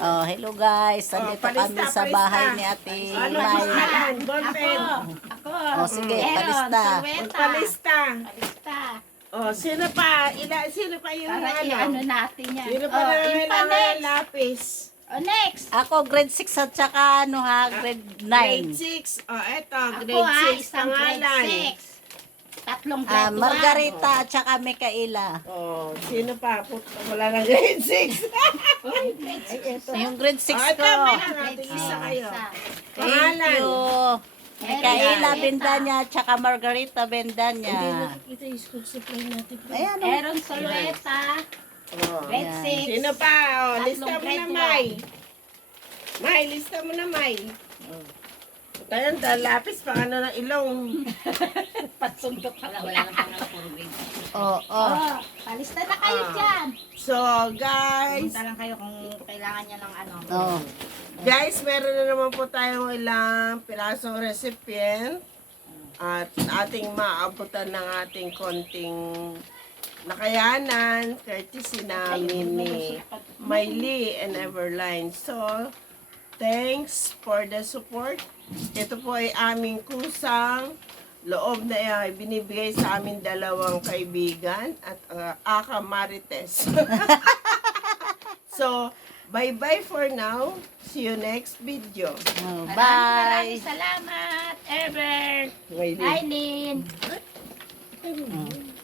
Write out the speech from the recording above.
Oh, hello guys. Nandito kami sa bahay ni Ate Ano May. gustahan? Ballpen. Ako. Oh, sige, Meron, palista. Sulweta. Palista. Palista. Oh, sino pa? Sino pa yung Para ano? i-ano natin yan. Sino pa na yung pa kailangan ng next. lapis? Next. Ako grade 6 at saka ano ha, grade 9. Grade 6. Oh, eto, Ako grade 6 isang grade pangalan. 6. Tatlong grade 1. Margarita at saka Micaela. Oh, sino pa? Wala na grade 6. Yung grade 6 Oh, ito, ko. may natin isa kayo. Thank Pangalan. you. Micaela Bendanya at saka Margarita Bendanya. Kita yung school supply natin. Ayan oh. Aaron Sulweta. Oh. Grade 6. Sino pa? Oh, Tatlong lista mo na, grade May. May, lista mo na, May. Kaya dahil lapis pa ano ng ilong. Patsundok ka. Wala lang pangalan puro grade. Oh, oh. Palista na kayo Ah. dyan. So, guys, Punta lang kayo kung kailangan niya ng ano. Oh. guys, meron na naman po tayong ilang pirasong recipient at ating maabutan ng ating konting nakayanan courtesy namin ni Miley and Everline. So, thanks for the support. Ito po ay aming kusang loob na binibigay sa amin dalawang kaibigan at Aka Marites. So, bye-bye for now. See you next video. Oh, Maraming bye. salamat, Ever. Miley. Eileen. Mm.